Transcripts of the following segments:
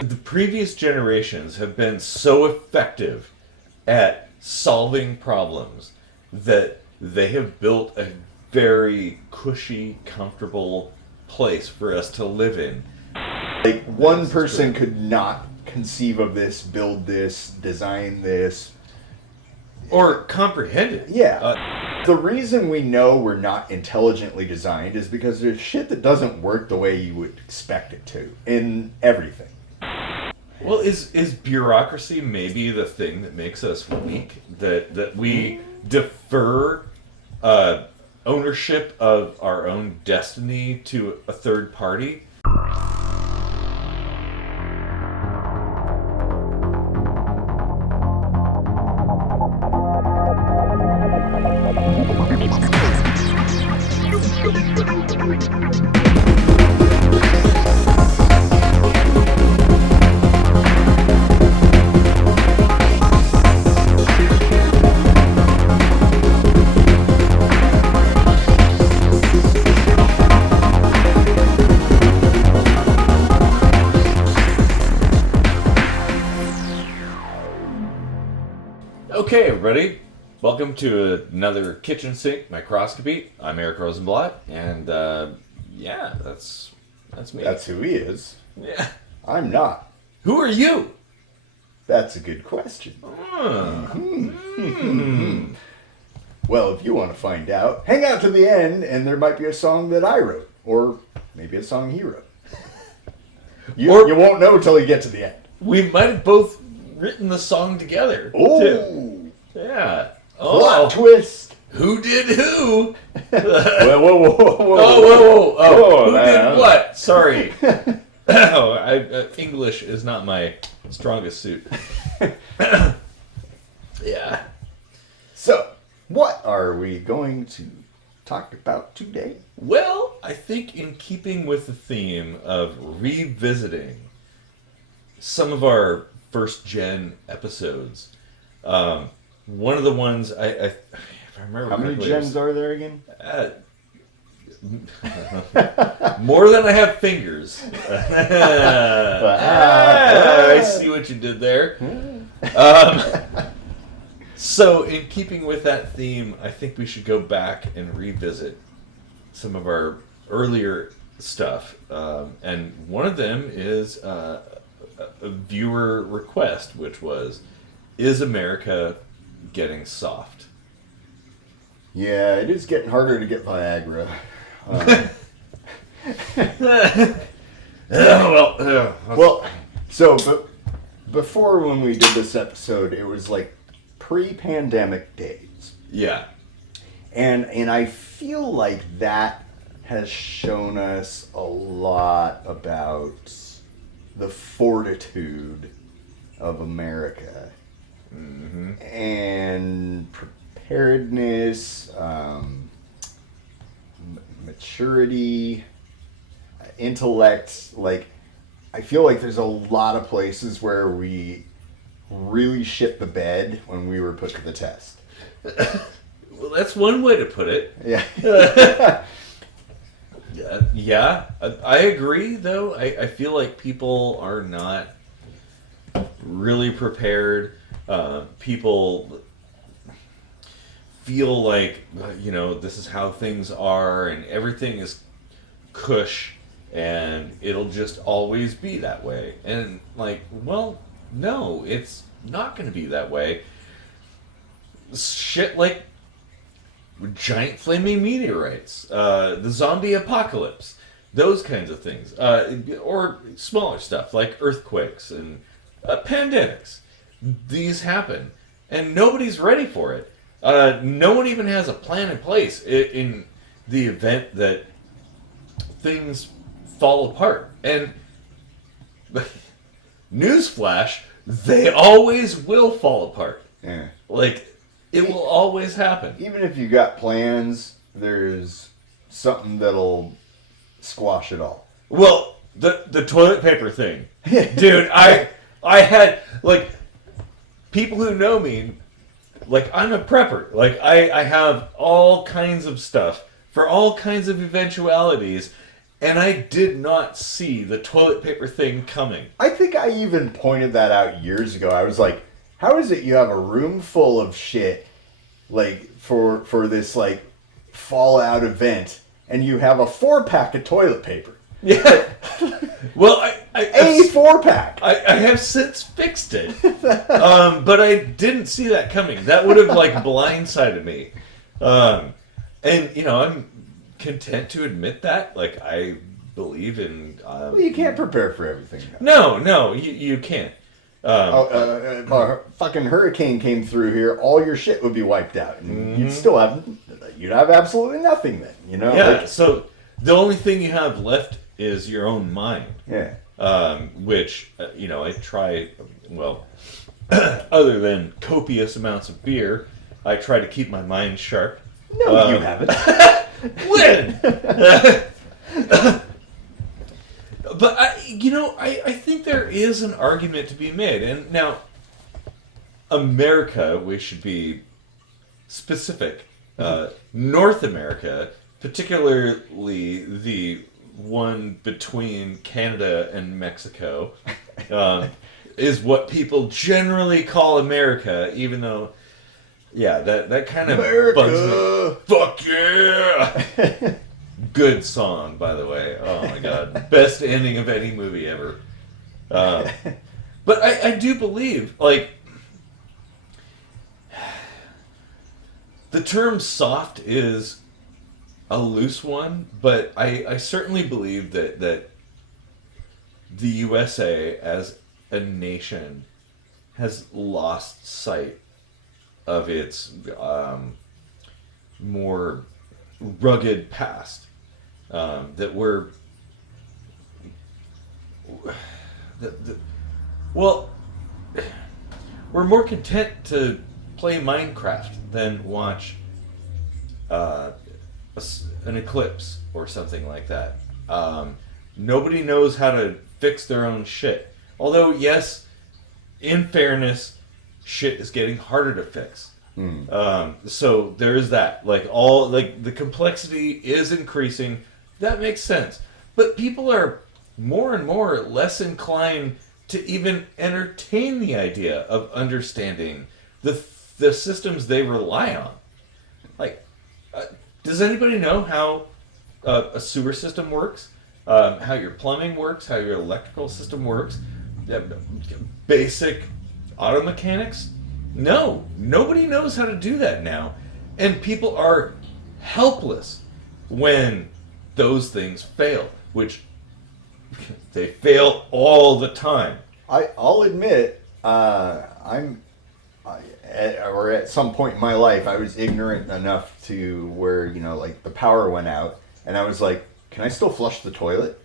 The previous generations have been so effective at solving problems that they have built a very cushy, comfortable place for us to live in. Like, one person could not conceive of this, build this, design this. Or comprehend it. Yeah. The reason we know we're not intelligently designed is because there's shit that doesn't work the way you would expect it to in everything. Well, is bureaucracy maybe the thing that makes us weak? That we defer ownership of our own destiny to a third party? Okay, everybody. Welcome to another kitchen sink microscopy. I'm Eric Rosenblatt, and yeah, that's me. That's who he is. Yeah. I'm not. Who are you? That's a good question. Well, if you want to find out, hang out to the end, and there might be a song that I wrote, or maybe a song he wrote. You won't know until you get to the end. We might have both written the song together. Oh, too. Yeah. Plot twist. Who did who? Whoa. Oh, who did what? Sorry. English is not my strongest suit. Yeah. So, what are we going to talk about today? Well, I think in keeping with the theme of revisiting some of our first gen episodes, one of the ones if I remember, how many gens are there again? More than I have fingers. I see what you did there. So, in keeping with that theme, I think we should go back and revisit some of our earlier stuff. And one of them is a viewer request, which was, is America getting soft? Yeah, it is getting harder to get Viagra. So before, when we did this episode, it was like pre-pandemic days. Yeah. And I feel like that has shown us a lot about the fortitude of America. Mm-hmm. And preparedness, maturity, intellect. Like, I feel like there's a lot of places where we really shit the bed when we were put to the test. Well, that's one way to put it. Yeah. Yeah, I agree, though. I feel like people are not really prepared. People feel like, this is how things are, and everything is cush, and it'll just always be that way. And, well, no, it's not going to be that way. Shit like giant flaming meteorites, the zombie apocalypse, those kinds of things, or smaller stuff like earthquakes and pandemics. These happen, and nobody's ready for it. No one even has a plan in place in the event that things fall apart. And newsflash, they always will fall apart. Yeah. It will always happen. Even if you got plans, there's something that'll squash it all. Well, the toilet paper thing. Dude, I had, people who know me, I'm a prepper. I have all kinds of stuff for all kinds of eventualities, And I did not see the toilet paper thing coming. I think I even pointed that out years ago. I was like, how is it you have a room full of shit, like, for this, like, Fallout event, and you have a 4-pack of toilet paper? Yeah. Well, A 4-pack! I have since fixed it. But I didn't see that coming. That would have, like, blindsided me. And, you know, I'm content to admit that. Like, I believe in... well, you can't prepare for everything. No, you can't. Fucking hurricane came through here, all your shit would be wiped out. And you'd have absolutely nothing then, you know? Yeah, like, so the only thing you have left is your own mind. Yeah. Which, you know, I try, well, other than copious amounts of beer, I try to keep my mind sharp. No, you haven't. When? But, I think there is an argument to be made. And now, America, we should be specific. North America, particularly the one between Canada and Mexico, is what people generally call America, even though, yeah, that kind of bugs me. Fuck yeah! Good song, by the way. Oh my god. Best ending of any movie ever. But I do believe, like, the term soft is a loose one, but I certainly believe that the USA as a nation has lost sight of its more rugged past. That we're... well, we're more content to play Minecraft than watch an eclipse or something like that. Nobody knows how to fix their own shit. Although, yes, in fairness, shit is getting harder to fix. So there is that. The complexity is increasing. That makes sense. But people are more and more less inclined to even entertain the idea of understanding the systems they rely on. Like, does anybody know how a sewer system works? How your plumbing works? How your electrical system works? Basic auto mechanics? No. Nobody knows how to do that now. And people are helpless when those things fail, which they fail all the time. I'll admit, or at some point in my life, I was ignorant enough to where, like, the power went out, and I was like, can I still flush the toilet?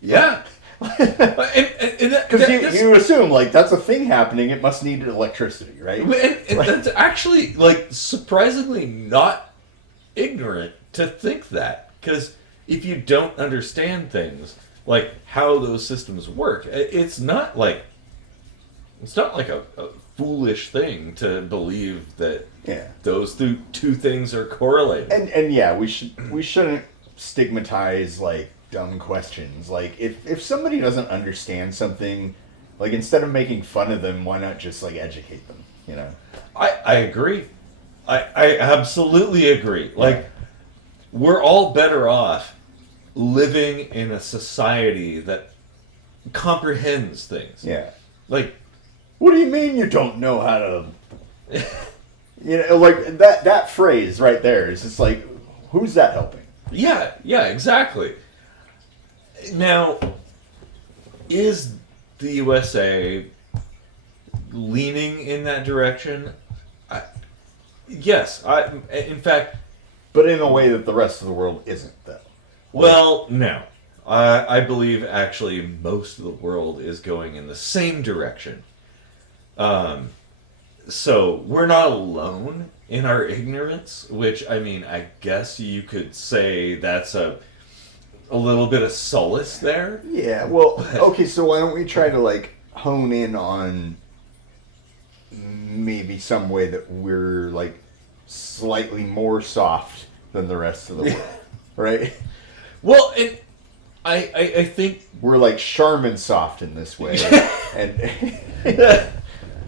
Yeah. Because you assume, like, that's a thing happening, it must need electricity, right? And that's actually, like, surprisingly not ignorant to think that. Because if you don't understand things, like how those systems work, it's not like a foolish thing to believe that those two things are correlated. And yeah, we shouldn't stigmatize, like, dumb questions. Like, if somebody doesn't understand something, like, instead of making fun of them, why not just, like, educate them, I agree. I absolutely agree. Like, we're all better off living in a society that comprehends things. Yeah. Like, what do you mean you don't know how to... like, that phrase right there is just like, who's that helping? Yeah, exactly. Now, is the USA leaning in that direction? Yes. In fact... But in a way that the rest of the world isn't, though. Well, no. I believe, actually, most of the world is going in the same direction. So, we're not alone in our ignorance, which, I mean, I guess you could say that's a little bit of solace there. Yeah, well, okay, so why don't we try to, like, hone in on maybe some way that we're, like, slightly more soft than the rest of the world, right? Well, I think We're like Charmin soft in this way. And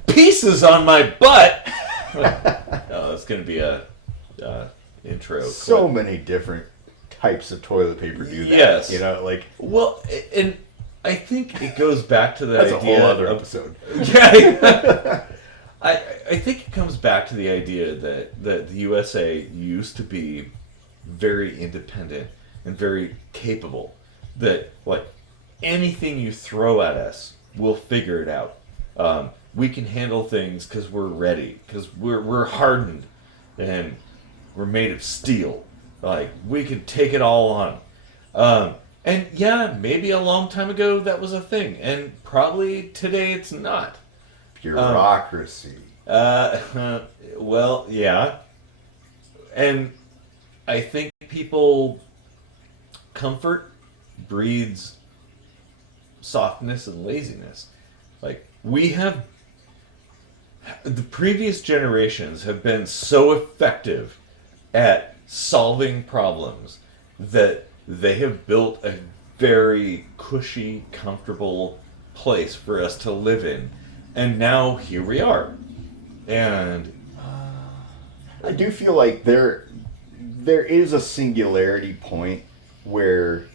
pieces on my butt. Oh, that's gonna be a intro. so clip. many different types of toilet paper do that. Yes. You know, like Well, and I think it goes back to the that's a idea whole other of, episode. Yeah. I think it comes back to the idea that the USA used to be very independent and very capable. That like anything you throw at us, we'll figure it out. We can handle things because we're ready, because we're hardened, and we're made of steel. Like we can take it all on. And yeah, maybe a long time ago that was a thing, and probably today it's not. Bureaucracy. Well, yeah. And I think comfort breeds softness and laziness. Like, the previous generations have been so effective at solving problems that they have built a very cushy, comfortable place for us to live in. And now here we are. And I do feel like there is a singularity point where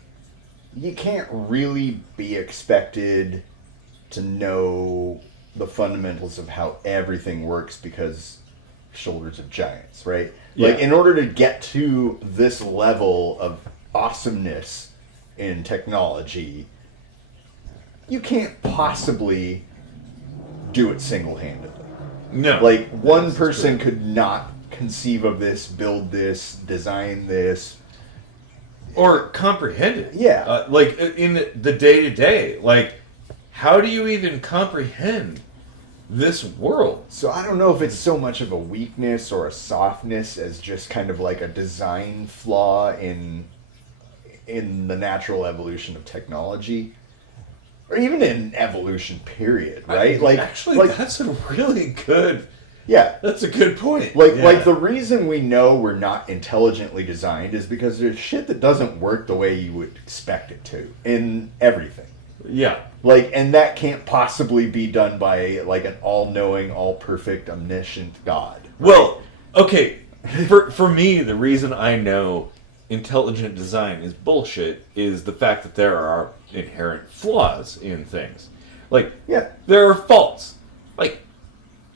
you can't really be expected to know the fundamentals of how everything works because shoulders of giants, right? Yeah. Like in order to get to this level of awesomeness in technology, you can't possibly do it single-handedly. no. Like one person could not conceive of this, build this, design this. Or comprehend it. Yeah. Like in the day-to-day. Like, how do you even comprehend this world? So I don't know if it's so much of a weakness or a softness as just kind of like a design flaw in the natural evolution of technology. Or even in evolution, period, right? Actually, that's a really good... Yeah. That's a good point. Like the reason we know we're not intelligently designed is because there's shit that doesn't work the way you would expect it to in everything. Yeah. Like, and that can't possibly be done by like an all-knowing, all-perfect, omniscient God. Right? Well, okay. For me, the reason I know intelligent design is bullshit is the fact that there are inherent flaws in things. Like, Yeah. there are faults. Like,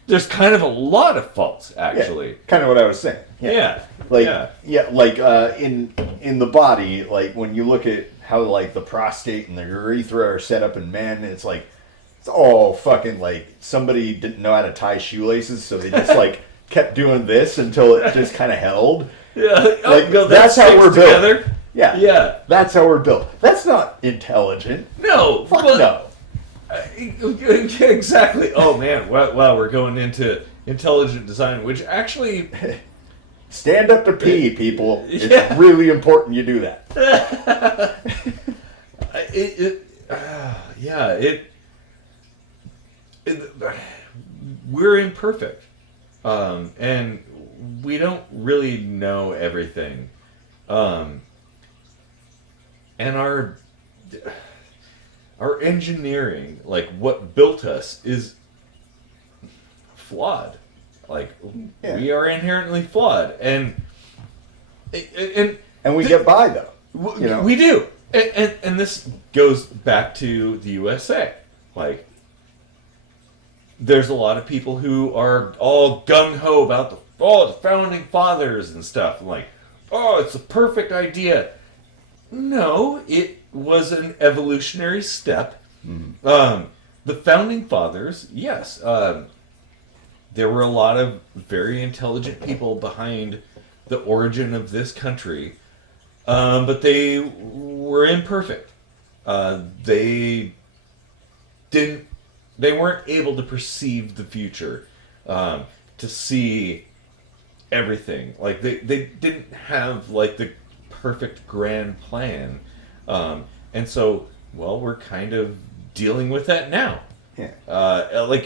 there's kind of a lot of faults, actually. Yeah, kind of what I was saying. Yeah. Like, yeah. like in the body, like when you look at how like the prostate and the urethra are set up in men, it's like it's all fucking like somebody didn't know how to tie shoelaces, so they just like kept doing this until it just kind of held. Yeah. Like Go, that's how we're built. together. Yeah. Yeah. That's how we're built. That's not intelligent. No. Fuck well, no. Exactly. Oh man. Wow. We're going into intelligent design, which actually. Stand up to pee, people. It's Yeah. really important you do that. We're imperfect, and we don't really know everything, and our engineering, like what built us, is flawed. Like Yeah. we are inherently flawed, and And we get by though. You know? we do, and this goes back to the USA. Like, there's a lot of people who are all gung ho about the founding fathers and stuff. Like, oh, it's a perfect idea. No, it was an evolutionary step. Mm-hmm. The founding fathers, yes, there were a lot of very intelligent people behind the origin of this country, but they were imperfect. They weren't able to perceive the future, to see everything. Like they didn't have like the perfect grand plan, and so we're kind of dealing with that now. Yeah.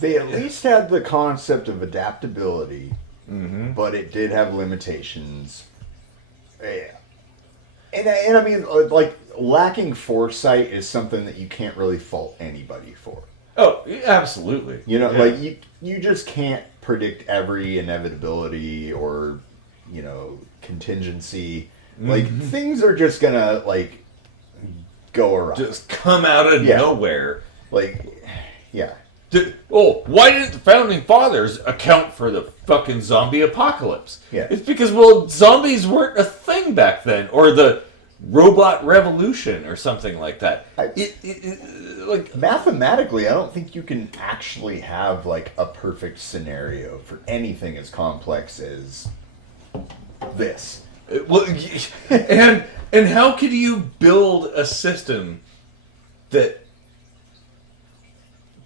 They at least had the concept of adaptability, Mm-hmm. but it did have limitations. Yeah. and I mean, like, lacking foresight is something that you can't really fault anybody for. Oh, absolutely. You know, like, you just can't predict every inevitability or, you know, contingency. Like, things are just gonna, like, go awry. Just come out of nowhere. Like, yeah. Why didn't the founding fathers account for the fucking zombie apocalypse? Yeah. It's because, well, zombies weren't a thing back then, or the robot revolution, or something like that. Like, mathematically, I don't think you can actually have, like, a perfect scenario for anything as complex as this. well, and how could you build a system that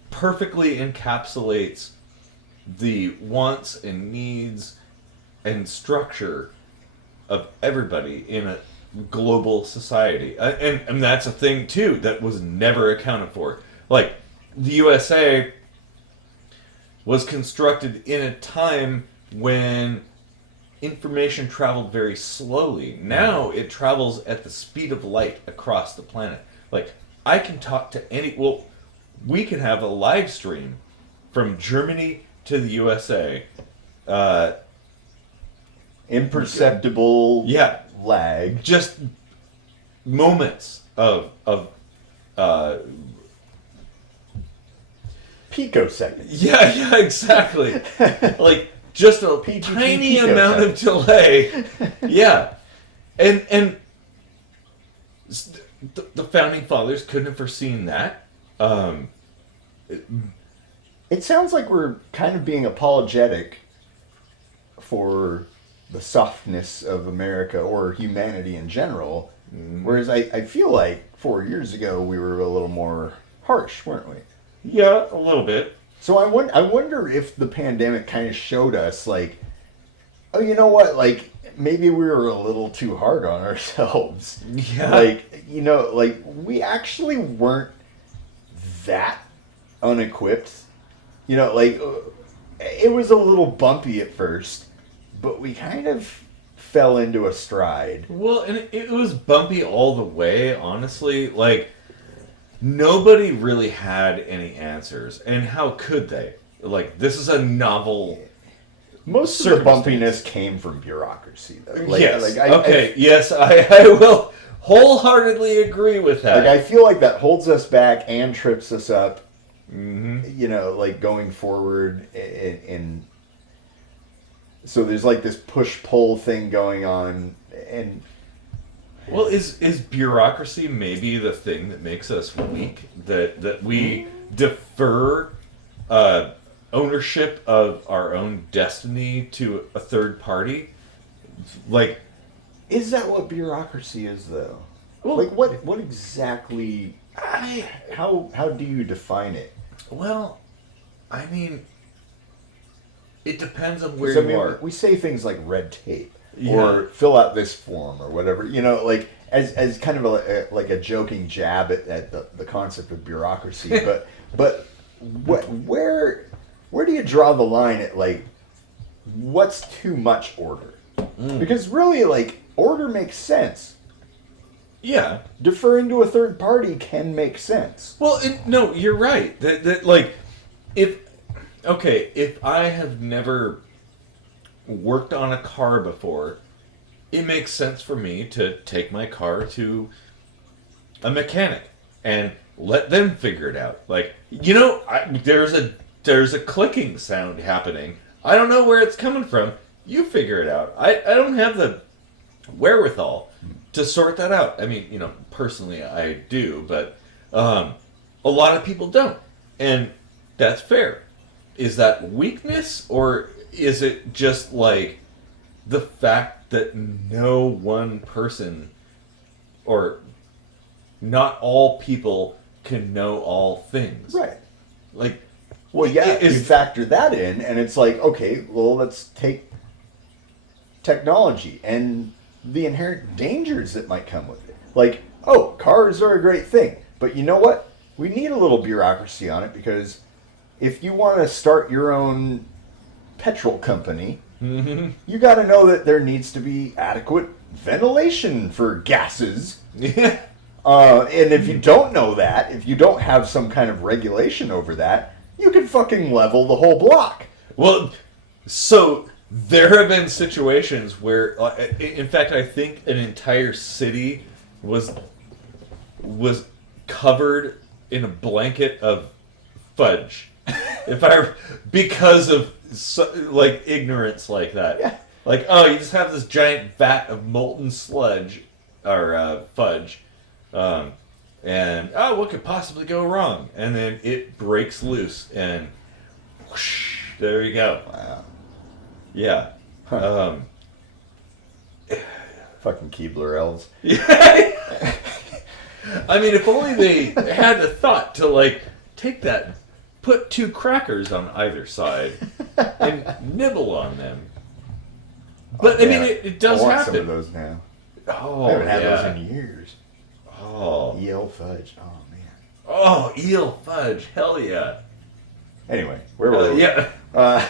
perfectly encapsulates the wants and needs and structure of everybody in a global society? And that's a thing too that was never accounted for. Like, the USA was constructed in a time when information traveled very slowly. Now it travels at the speed of light across the planet. Like, I can talk to we can have a live stream from Germany to the USA. Imperceptible lag. Just moments of picoseconds. Yeah, exactly. Like, just a tiny amount of delay. Yeah. And the founding fathers couldn't have foreseen that. It sounds like we're kind of being apologetic for the softness of America or humanity in general, whereas I feel like 4 years ago we were a little more harsh, weren't we? Yeah, a little bit. So I wonder if the pandemic kind of showed us, like, oh, you know what, like, maybe we were a little too hard on ourselves. Yeah. Like, you know, like, we actually weren't that unequipped. You know, like, it was a little bumpy at first, but we kind of fell into a stride. Well, and it was bumpy all the way, honestly. Like, nobody really had any answers. And how could they? Like, this is a novel... Most of the bumpiness came from bureaucracy, though. Like, yes. Like, yes, I will wholeheartedly agree with that. Like, I feel like that holds us back and trips us up. Mm-hmm. You know, like, going forward in so there's, like, this push-pull thing going on, and... Well, is bureaucracy maybe the thing that makes us weak? That we defer ownership of our own destiny to a third party? Like... Is that what bureaucracy is, though? Well, like, what exactly... How do you define it? Well, I mean... It depends on where you are. We say things like red tape, or fill out this form, or whatever. You know, like, as kind of like a joking jab at the concept of bureaucracy. but where do you draw the line at, like, what's too much order? Because really, like, order makes sense. Yeah. Deferring to a third party can make sense. Well, no, you're right. That like, if I have never worked on a car before, it makes sense for me to take my car to a mechanic and let them figure it out. Like, you know, there's a clicking sound happening. I don't know where it's coming from. You figure it out. I don't have the wherewithal to sort that out. I mean, you know, personally I do, but a lot of people don't. And that's fair. Is that weakness, or is it just like the fact that no one person or not all people can know all things? Right. Like, well, yeah, you factor that in, and it's like, okay, well, let's take technology and the inherent dangers that might come with it. Like, oh, cars are a great thing, but you know what? We need a little bureaucracy on it, because if you want to start your own petrol company, you got to know that there needs to be adequate ventilation for gases. Yeah. And if you don't know that, if you don't have some kind of regulation over that, you can fucking level the whole block. Well, so there have been situations where, in fact, I think an entire city was covered in a blanket of fudge, because of ignorance like that. Yeah. Like, oh, you just have this giant vat of molten sludge or fudge, and what could possibly go wrong? And then it breaks loose, and whoosh, there you go. Wow. Yeah. Fucking Keebler elves. Yeah. I mean, if only they had the thought to, take that, put 2 crackers on either side, and nibble on them. But, I mean, it does I want happen. some of those now. Oh, I haven't had yeah. those in years. Oh. EL fudge. Oh, man. Oh, eel fudge. Hell yeah. Anyway, where were we? Yeah. I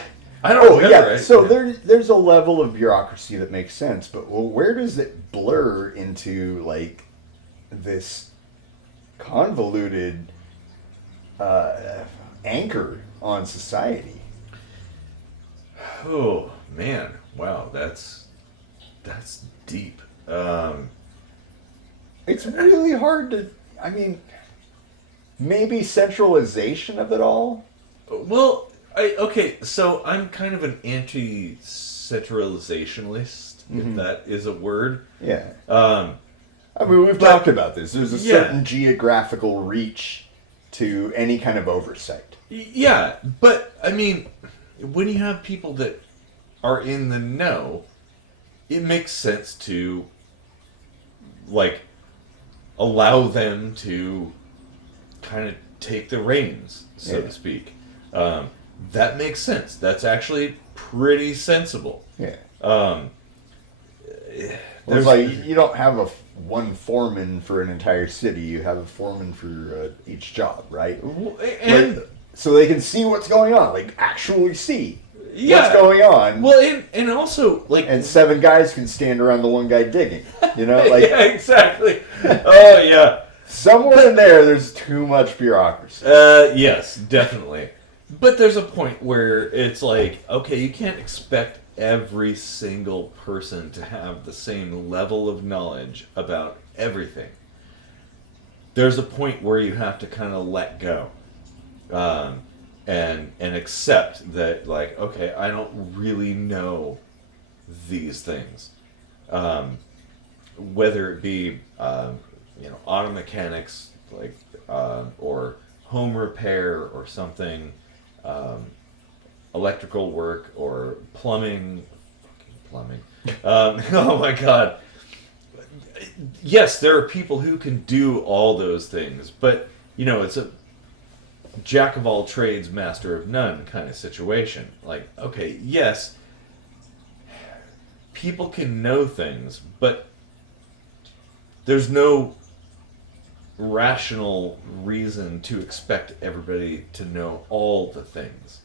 don't Oh, remember. yeah. So there's a level of bureaucracy that makes sense, but where does it blur into, this convoluted anchor on society? Oh, man. Wow, that's deep. It's really hard to, I mean, maybe centralization of it all? Well, okay, so I'm kind of an anti-centralizationalist, if that is a word. Yeah. Um, I mean, we've talked about this. There's a Yeah. certain geographical reach to any kind of oversight. yeah, but, I mean, when you have people that are in the know, it makes sense to, allow them to kind of take the reins, so to speak. That makes sense. That's actually pretty sensible. Yeah. There's You don't have one foreman for an entire city. You have a foreman for each job, right? and So they can see what's going on, actually see yeah, what's going on. well, and also And 7 guys can stand around the one guy digging. yeah, exactly. Oh yeah. Somewhere in there's too much bureaucracy. Yes, definitely. But there's a point where it's okay, you can't expect every single person to have the same level of knowledge about everything. There's a point where you have to kind of let go, and accept that, okay, I don't really know these things, whether it be auto mechanics, or home repair or something. Electrical work or plumbing. Oh my god. Yes, there are people who can do all those things, but it's a jack of all trades, master of none kind of situation. Okay, yes, people can know things, but there's no rational reason to expect everybody to know all the things.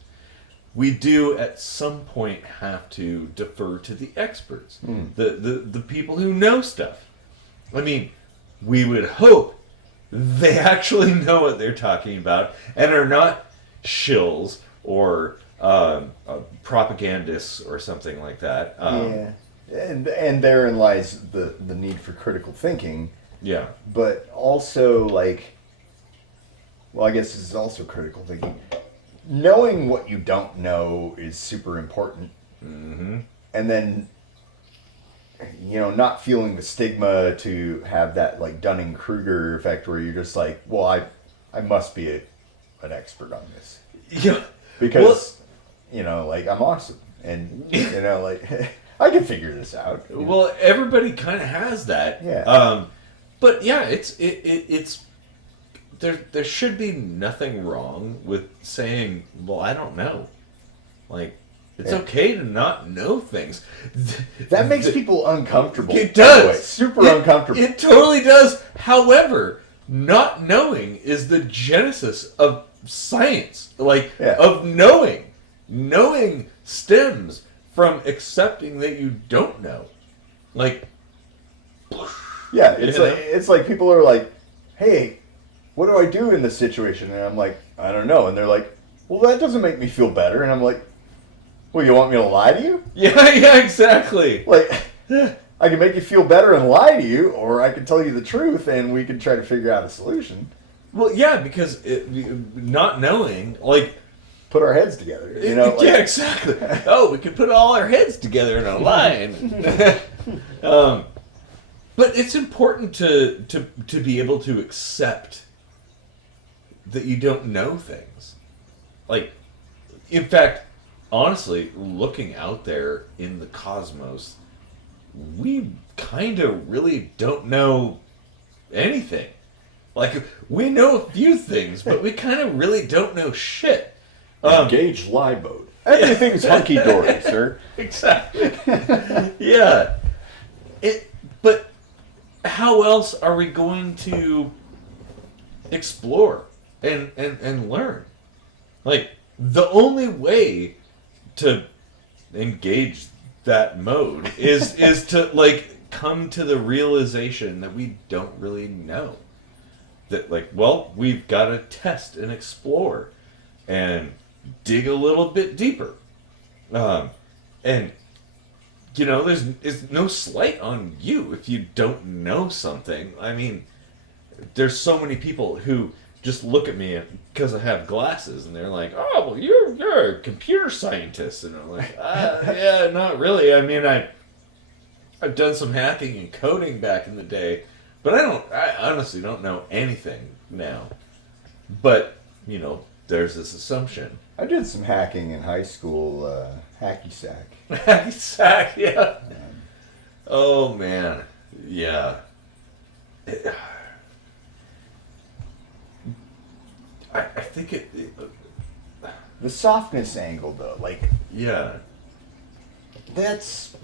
We do at some point have to defer to the experts, the people who know stuff. I mean, we would hope they actually know what they're talking about and are not shills or propagandists or something like that. Yeah. And therein lies the need for critical thinking. Yeah. But also, I guess this is also critical thinking. Knowing what you don't know is super important. Mm-hmm. And then, not feeling the stigma to have that, Dunning-Kruger effect where you're just well, I must be an expert on this. Yeah. Because, I'm awesome. And, I can figure this out. Well, everybody kind of has that. Yeah. But yeah, it's there should be nothing wrong with saying, well, I don't know. It's okay to not know things. That makes people uncomfortable. It does. Super uncomfortable. It totally does. However, not knowing is the genesis of science. Of knowing. Knowing stems from accepting that you don't know. Yeah, it's You know? it's like people are like, hey, what do I do in this situation? And I'm like, I don't know. And they're like, well, that doesn't make me feel better. And I'm like, well, you want me to lie to you? Yeah, exactly. Like, I can make you feel better and lie to you, or I can tell you the truth and we can try to figure out a solution. Well, yeah, because not knowing, like, Put our heads together, you know? yeah, exactly. Oh, we could put all our heads together in a line. But it's important to be able to accept that you don't know things. Like, in fact, honestly, looking out there in the cosmos, we kind of really don't know anything. Like, we know a few things, but we kind of really don't know shit. Engage lie mode. Everything's hunky-dory, sir. Exactly. Yeah. But how else are we going to explore and learn? Like, the only way to engage that mode is to, like, come to the realization that we don't really know. That, like, well, we've got to test and explore and dig a little bit deeper. And, you know, there's no slight on you if you don't know something. I mean, there's so many people who just look at me because I have glasses and they're like, oh, well, you're a computer scientist. And I'm like, yeah, not really. I mean, I've done some hacking and coding back in the day, but I honestly don't know anything now. But, you know, there's this assumption. I did some hacking in high school, hacky sack. Hacky sack, yeah. Oh, man. Yeah. I think it The softness angle, though, like, yeah. that's...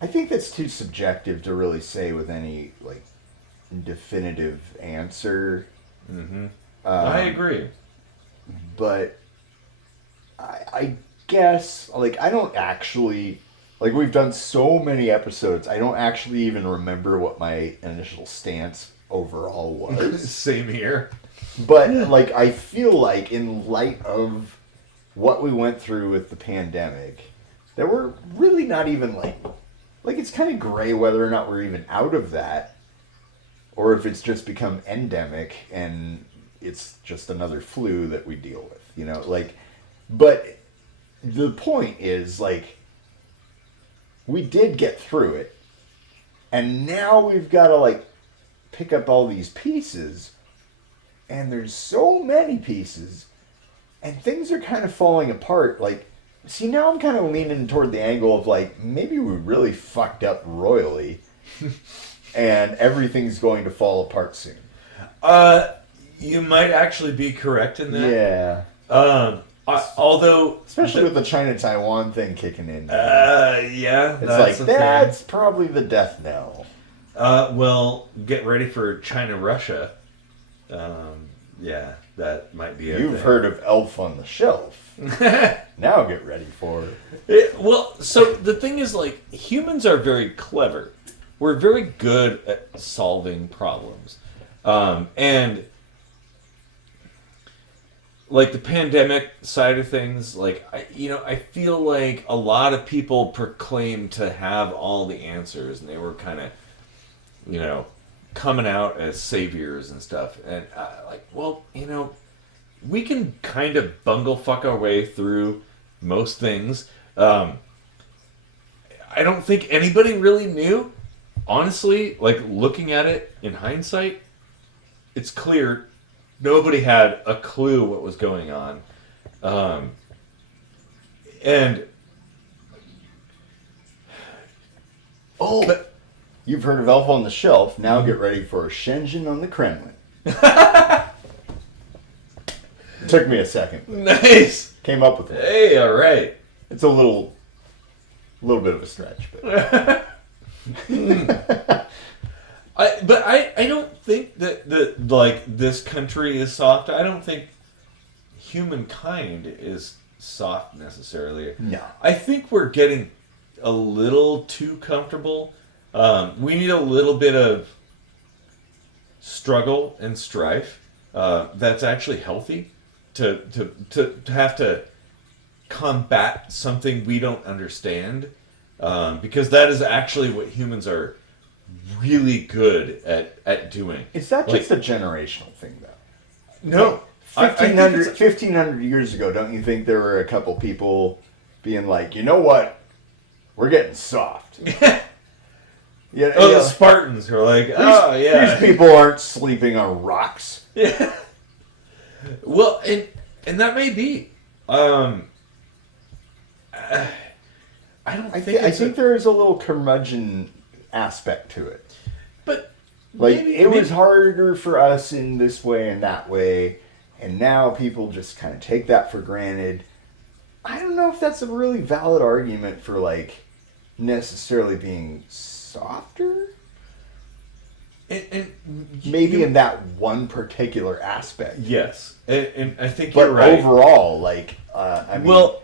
I think that's too subjective to really say with any, like, definitive answer. Mm-hmm. I agree. But I guess, like, I don't actually... Like, we've done so many episodes, I don't actually even remember what my initial stance overall was. Same here. But, like, I feel like in light of what we went through with the pandemic, that we're really not even, like, it's kind of gray whether or not we're even out of that, or if it's just become endemic and it's just another flu that we deal with, you know? Like, but the point is, like, we did get through it, and now we've got to, like, pick up all these pieces, and there's so many pieces, and things are kind of falling apart. Like, see, now I'm kind of leaning toward the angle of, like, maybe we really fucked up royally, and everything's going to fall apart soon. You might actually be correct in that. Yeah. Although... Especially with the China-Taiwan thing kicking in. Yeah, it's like, that's probably the death knell. Well, get ready for China-Russia. Yeah, that might be a You've thing. heard of Elf on the Shelf. Now get ready for it. Well, so the thing is, like, humans are very clever. We're very good at solving problems. And, like, the pandemic side of things, like, I feel like a lot of people proclaim to have all the answers, and they were kind of, coming out as saviors and stuff. And, well, we can kind of bungle fuck our way through most things. I don't think anybody really knew. Honestly, like, looking at it in hindsight, it's clear nobody had a clue what was going on. You've heard of Elf on the Shelf. Now get ready for Shenzhen on the Kremlin. It took me a second. Nice. Came up with it. Hey, all right. It's a little bit of a stretch, but I don't think that like this country is soft. I don't think humankind is soft necessarily. No. I think we're getting a little too comfortable We need a little bit of struggle and strife. That's actually healthy to have to combat something we don't understand, because that is actually what humans are really good at doing. Is that just a generational thing, though? No. I think 1500 years ago, don't you think there were a couple people being like, you know what? We're getting soft. Yeah, the Spartans are like, these people aren't sleeping on rocks. Yeah. Well, and that may be. I think there is a little curmudgeon aspect to it. But like it was harder for us in this way and that way, and now people just kind of take that for granted. I don't know if that's a really valid argument for like necessarily being softer. And maybe in that one particular aspect. Yes, and I think but you're right. Overall, like, I mean,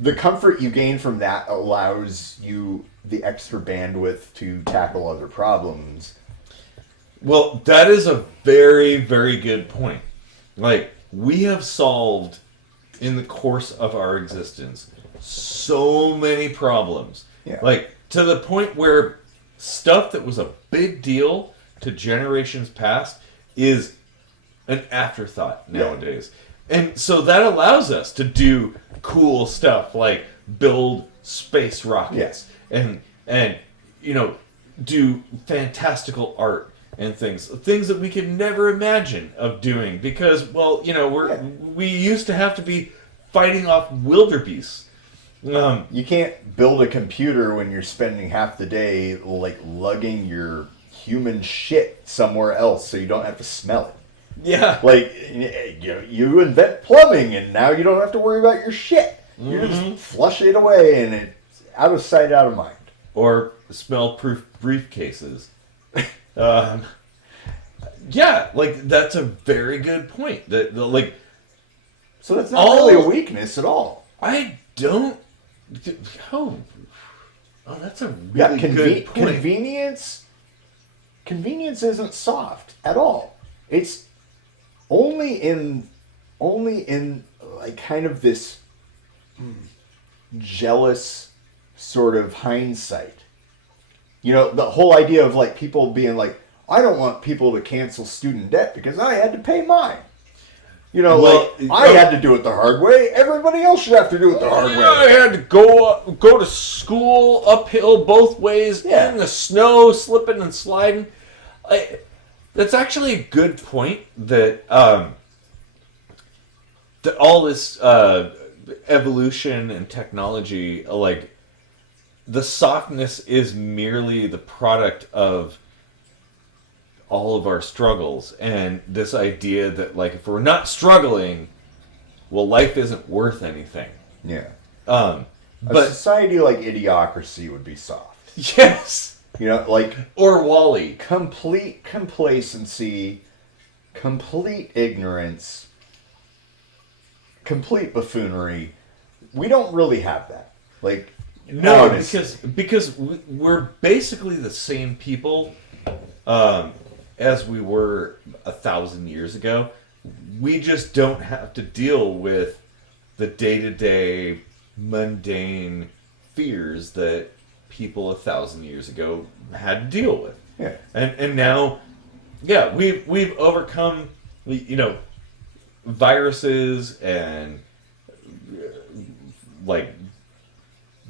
the comfort you gain from that allows you the extra bandwidth to tackle other problems. Well, that is a very, very good point. Like, we have solved, in the course of our existence, so many problems. Yeah. Like, to the point where stuff that was a big deal to generations past is an afterthought nowadays. And so that allows us to do cool stuff like build space rockets and you know, do fantastical art and things that we could never imagine of doing because, well, you know, we used to have to be fighting off wildebeests. You can't build a computer when you're spending half the day like lugging your human shit somewhere else so you don't have to smell it. Yeah. Like, you invent plumbing and now you don't have to worry about your shit. You just flush it away and it's out of sight, out of mind. Or smell-proof briefcases. Yeah, like, that's a very good point. Like, so that's not really a weakness at all. I don't... Oh, that's a really good point. Convenience isn't soft at all. It's only in like kind of this jealous sort of hindsight. You know, the whole idea of like people being like, I don't want people to cancel student debt because I had to pay mine. You know, like, I had to do it the hard way. Everybody else should have to do it the hard way. I had to go to school uphill both ways in the snow, slipping and sliding. That's actually a good point that that all this evolution and technology, like, the softness is merely the product of all of our struggles, and this idea that, like, if we're not struggling, well, life isn't worth anything. Yeah. But a society like Idiocracy would be soft. Yes. You know, like, or Wall-E. Complete complacency, complete ignorance, complete buffoonery. We don't really have that. Like, no, honestly. because we're basically the same people as we were 1,000 years ago. We just don't have to deal with the day-to-day mundane fears that people 1,000 years ago had to deal with. Yeah. And now, yeah, we've overcome, you know, viruses and like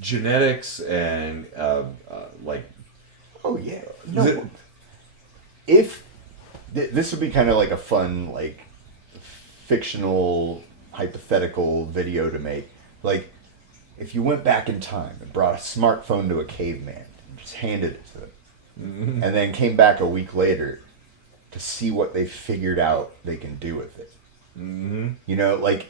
genetics and like. Oh yeah. No. If this would be kind of like a fun, like, fictional, hypothetical video to make, like, if you went back in time and brought a smartphone to a caveman and just handed it to them, and then came back a week later to see what they figured out they can do with it. You know, like,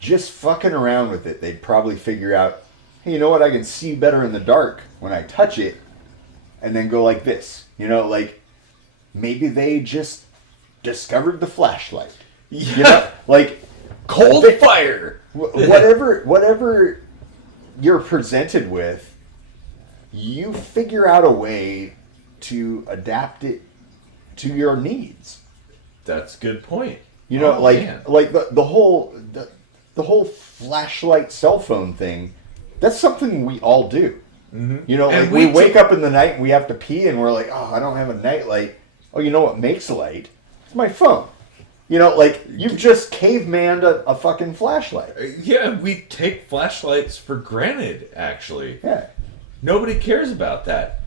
just fucking around with it, they'd probably figure out, hey, you know what, I can see better in the dark when I touch it, and then go like this. You know, like, maybe they just discovered the flashlight. Yeah. You know, like, cold fire. Whatever you're presented with, you figure out a way to adapt it to your needs. That's a good point. You know, Oh, like man. the whole flashlight cell phone thing. That's something we all do. Mm-hmm. You know, And like we wake up in the night and we have to pee, and we're like, oh, I don't have a night light. Oh, you know what makes light? It's my phone. You know, like you've just cavemaned a fucking flashlight. Yeah, we take flashlights for granted, actually. Yeah. Nobody cares about that.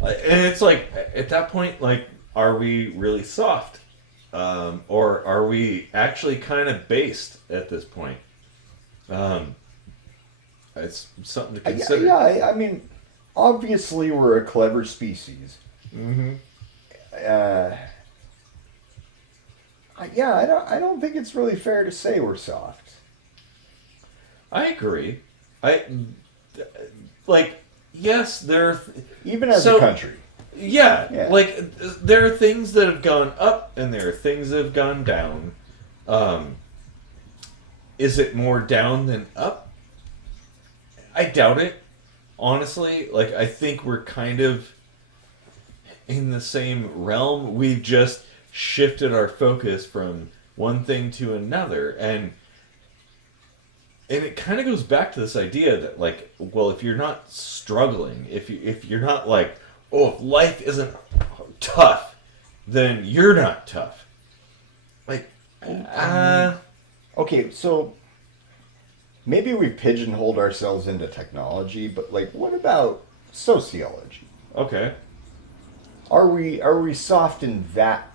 And it's like, at that point, like, are we really soft? Or are we actually kind of based at this point? It's something to consider. Yeah, I mean, obviously we're a clever species. Mm-hmm. I don't think it's really fair to say we're soft. I agree. Yes, Even as a country. Yeah, like, there are things that have gone up and there are things that have gone down. Is it more down than up? I doubt it, honestly. Like, I think we're kind of in the same realm. We've just shifted our focus from one thing to another, and it kind of goes back to this idea that, like, well, if you're not struggling, if you're not like, oh, if life isn't tough, then you're not tough. Like, Okay, so maybe we pigeonholed ourselves into technology, but like, what about sociology? okay. Are we soft in that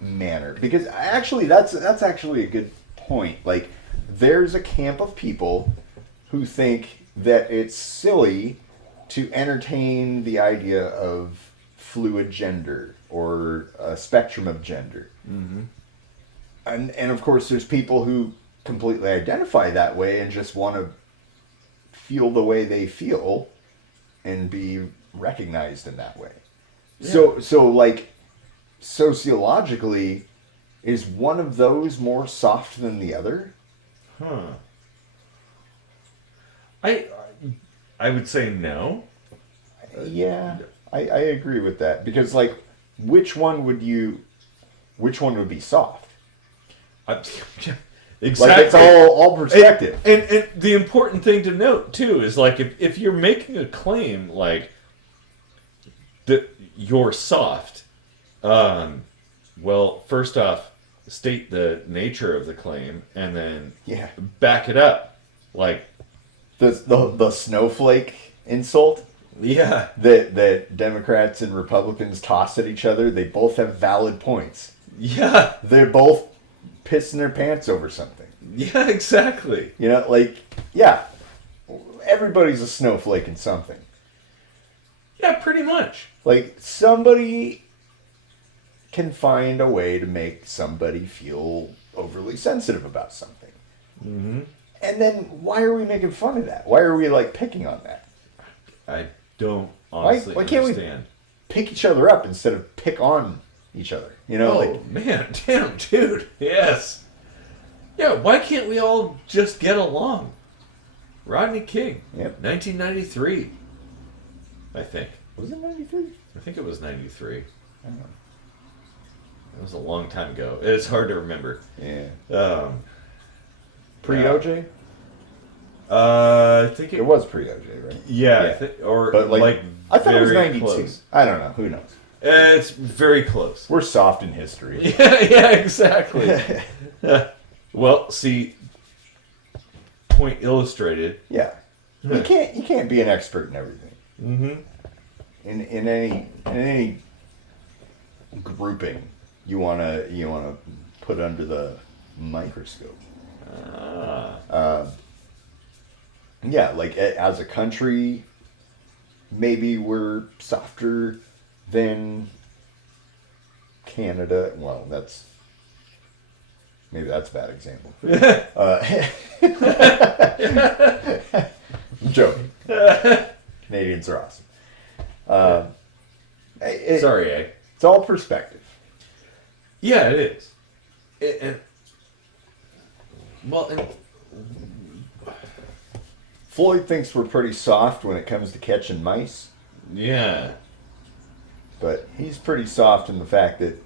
manner? Because actually, that's actually a good point. Like, there's a camp of people who think that it's silly to entertain the idea of fluid gender or a spectrum of gender. Mm-hmm. And of course, there's people who completely identify that way and just want to feel the way they feel and be recognized in that way. Yeah. So like, sociologically, is one of those more soft than the other? Huh. I would say no. Yeah, I agree with that, because like, which one would be soft? Exactly. Like, it's all perspective. And the important thing to note too is, like, if you're making a claim like that you're soft, well, first off, state the nature of the claim and then back it up. Like the snowflake insult. Yeah. That Democrats and Republicans toss at each other. They both have valid points. Yeah. They're both pissing their pants over something. Yeah, exactly. You know, like, yeah, everybody's a snowflake in something. Yeah, pretty much. Like, somebody can find a way to make somebody feel overly sensitive about something. Mm-hmm. And then why are we making fun of that? Why are we, like, picking on that? I don't honestly why can't understand. We pick each other up instead of pick on each other? You know, oh, man, damn, dude, yes. Yeah, why can't we all just get along? Rodney King, 1993, I think. Was it 93? I think it was 93. I don't know. It was a long time ago. It's hard to remember. Yeah. Pre-OJ? I think it was pre-OJ, right? Yeah, but like I thought it was 92. Close. I don't know. Who knows? It's very close. We're soft in history. Yeah, exactly. Well, see, point illustrated. Yeah, you can't be an expert in everything. Mm-hmm. In any grouping you wanna put under the microscope. Yeah, like as a country, maybe we're softer than Canada. Well, maybe that's a bad example. I'm joking. Canadians are awesome. Sorry, eh? It's all perspective. Yeah, it is. Floyd thinks we're pretty soft when it comes to catching mice. Yeah. But he's pretty soft in the fact that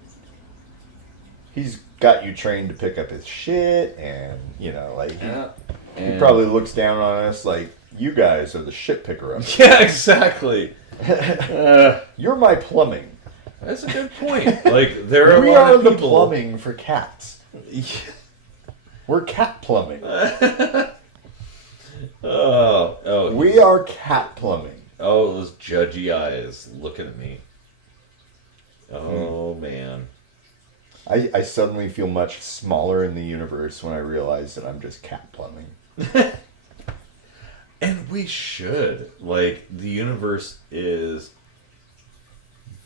he's got you trained to pick up his shit, and, you know, like, he probably looks down on us like, you guys are the shit picker up. Yeah, exactly. You're my plumbing. That's a good point. Like, there are We a lot are of the people... plumbing for cats. We're cat plumbing. We are cat plumbing. Oh, those judgy eyes looking at me. Oh, man. I suddenly feel much smaller in the universe when I realize that I'm just cat plumbing. And we should. Like, the universe is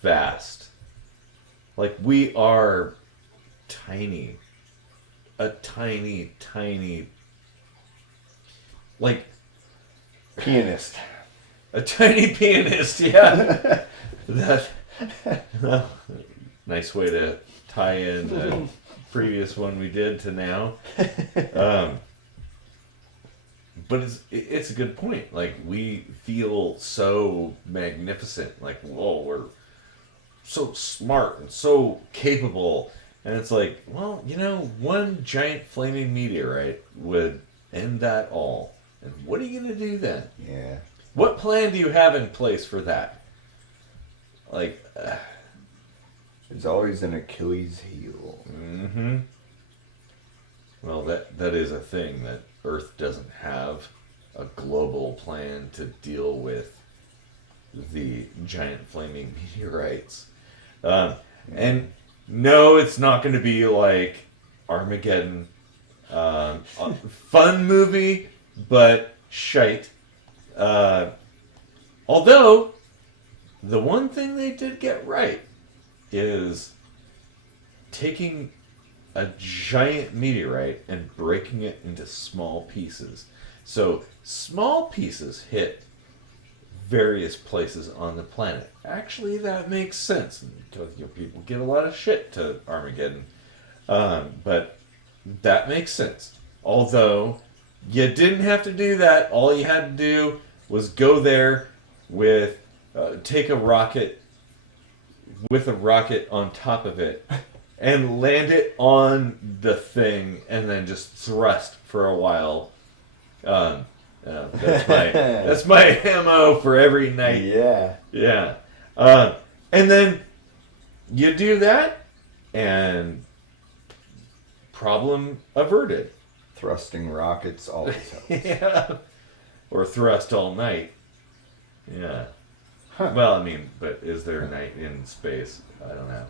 vast. Like, we are tiny. A tiny, tiny... Like... Pianist. A tiny pianist, yeah. That... nice way to tie in the previous one we did to now. But it's a good point. Like, we feel so magnificent. Like, whoa, we're so smart and so capable. And it's like, well, you know, one giant flaming meteorite would end that all. And what are you going to do then? Yeah. What plan do you have in place for that? Like... There's always an Achilles heel. Mm-hmm. Well, that is a thing, that Earth doesn't have a global plan to deal with the giant flaming meteorites. And no, it's not going to be like Armageddon. A fun movie, but shite. Although, the one thing they did get right is taking a giant meteorite and breaking it into small pieces. So small pieces hit various places on the planet. Actually, that makes sense because, you know, people give a lot of shit to Armageddon, but that makes sense. Although you didn't have to do that. All you had to do was go there with take a rocket with a rocket on top of it and land it on the thing and then just thrust for a while. That's my MO for every night. Yeah. And then you do that and problem averted. Thrusting rockets always helps. Yeah. Or thrust all night. Yeah. Well, I mean, but is there night in space? I don't know.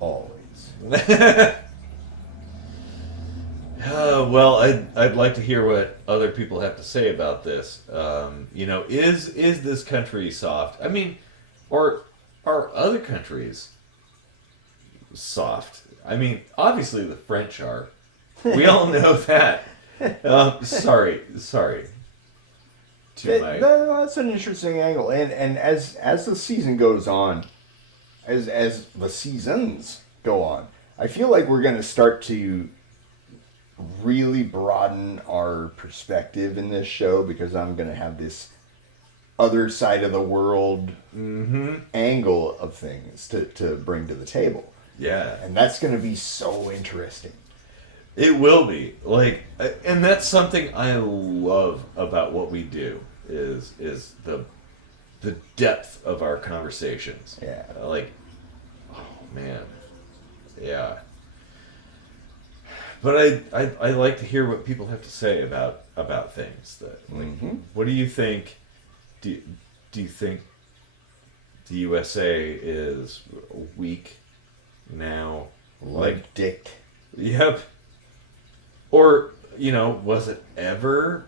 Always. Well, I'd like to hear what other people have to say about this. You know, is this country soft? I mean, or are other countries soft? I mean, obviously the French are. We all know that. Sorry. That's an interesting angle, and as the season goes on, as the seasons go on, I feel like we're going to start to really broaden our perspective in this show, because I'm going to have this other side of the world angle of things to bring to the table. Yeah, and that's going to be so interesting. It will be. Like, and that's something I love about what we do is the depth of our conversations. Yeah. Like, oh man. Yeah. But I like to hear what people have to say about things. That, like, what do you think? Do you think the USA is weak now? Like dick. Yep. Or, you know, was it ever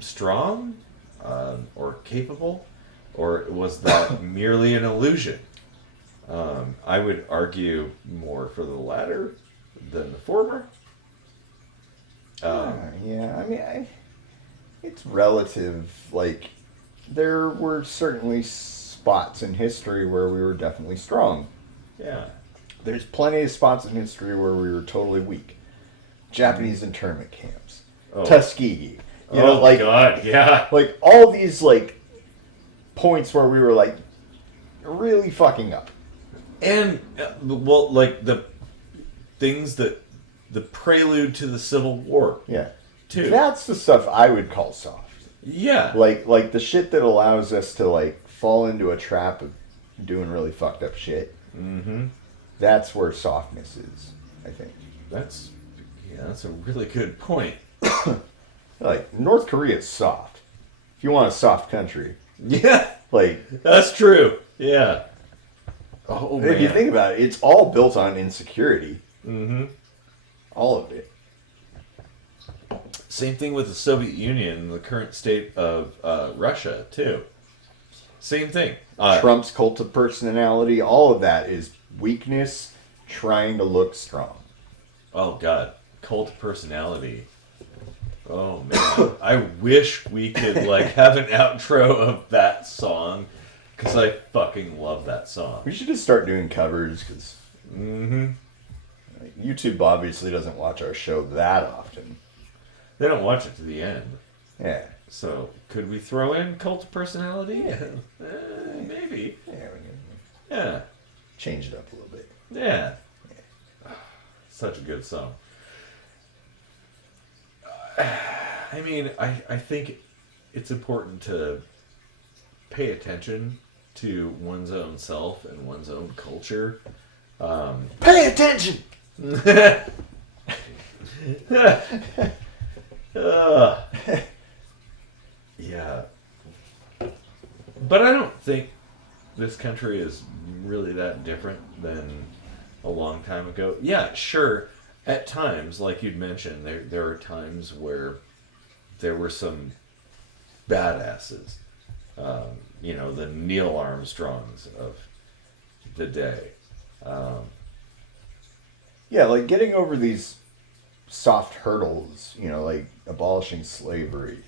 strong or capable? Or was that merely an illusion? I would argue more for the latter than the former. Yeah, I mean, it's relative. Like, there were certainly spots in history where we were definitely strong. Yeah. There's plenty of spots in history where we were totally weak. Japanese internment camps, Tuskegee, you know, like, God, yeah, like all these like points where we were like, really fucking up. And, well, like the things that, the prelude to the Civil War. Yeah. Too. That's the stuff I would call soft. Yeah. Like the shit that allows us to like fall into a trap of doing really fucked up shit. Mm-hmm. That's where softness is, I think. That's a really good point. Like, North Korea is soft. If you want a soft country. Yeah. Like, that's true. Yeah. Oh, man. If you think about it, it's all built on insecurity. Mm-hmm. All of it. Same thing with the Soviet Union and the current state of Russia, too. Same thing. Trump's cult of personality, all of that is weakness trying to look strong. Oh, God. Cult of personality. Oh, man. I wish we could, like, have an outro of that song, because I fucking love that song. We should just start doing covers, because Mm-hmm. YouTube obviously doesn't watch our show that often. They don't watch it to the end. Yeah. So, could we throw in cult of personality? Maybe. Yeah. Change it up a little bit. Yeah. Such a good song. I mean, I think it's important to pay attention to one's own self and one's own culture. Pay attention! Yeah. But I don't think this country is really that different than a long time ago. Yeah, sure. At times, like you'd mentioned, there are times where there were some badasses. The Neil Armstrongs of the day. Yeah, like getting over these soft hurdles, like abolishing slavery.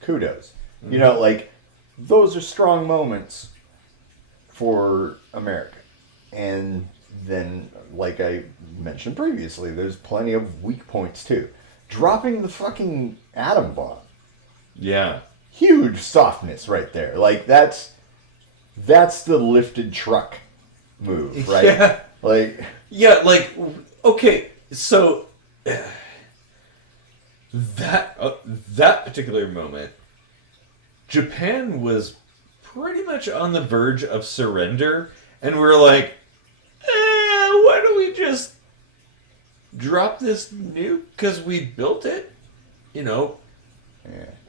Kudos. Mm-hmm. Like those are strong moments for America. And then, like I mentioned previously, there's plenty of weak points too. Dropping the fucking atom bomb. Yeah. Huge softness right there. Like that's the lifted truck move, right? Yeah. Yeah, okay, so that particular moment, Japan was pretty much on the verge of surrender, and we're like, why don't we just drop this nuke because we built it?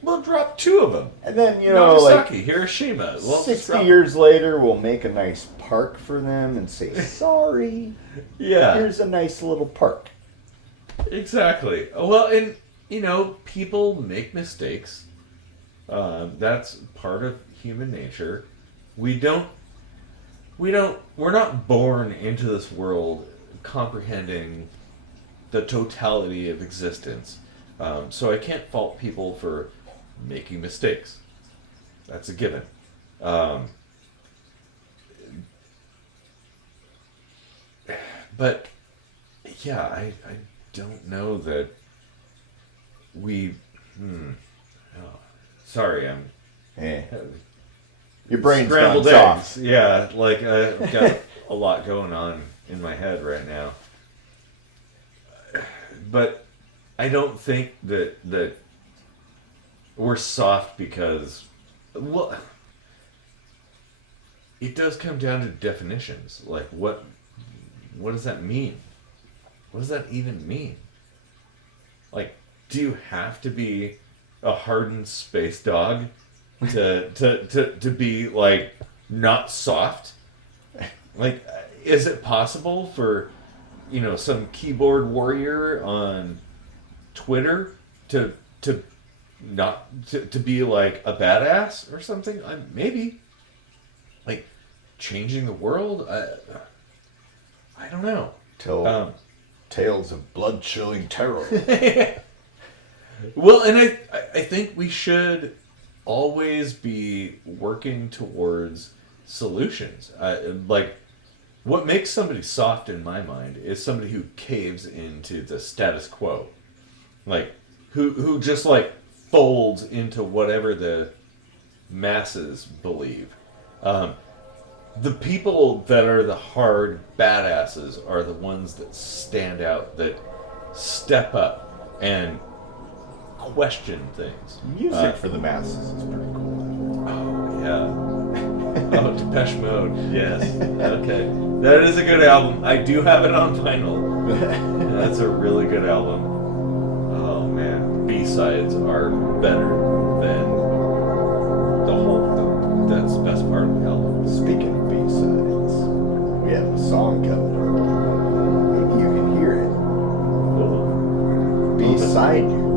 We'll drop 2 of them. And then, Nagasaki, Hiroshima. Well, 60 years later, we'll make a nice park for them and say, sorry. Yeah. Here's a nice little park. Exactly. Well, and, people make mistakes. That's part of human nature. We're not born into this world comprehending the totality of existence. So I can't fault people for making mistakes. That's a given. But yeah, I don't know that we. Sorry, I'm. Your brain's scrambled gone eggs. soft. Yeah, like I've got a lot going on in my head right now. But I don't think that we're soft because, well, it does come down to definitions. Like, what does that mean? What does that even mean? Like, do you have to be a hardened space dog to be, like, not soft? Like, is it possible for, some keyboard warrior on Twitter to be like a badass or something? Maybe. Like, changing the world? I don't know. Tales of blood-chilling terror. Well, and I think we should always be working towards solutions. What makes somebody soft in my mind is somebody who caves into the status quo. Like, who just, like, folds into whatever the masses believe. The people that are the hard badasses are the ones that stand out, that step up and question things. Music for the masses is pretty cool. Oh, yeah. Oh, Depeche Mode. Yes. Okay. That is a good album. I do have it on vinyl. That's a really good album. Oh, man. B-sides are better than the whole. That's the best part of the album. Speaking of B-sides, we have a song coming up. Maybe you can hear it. Cool. Beside You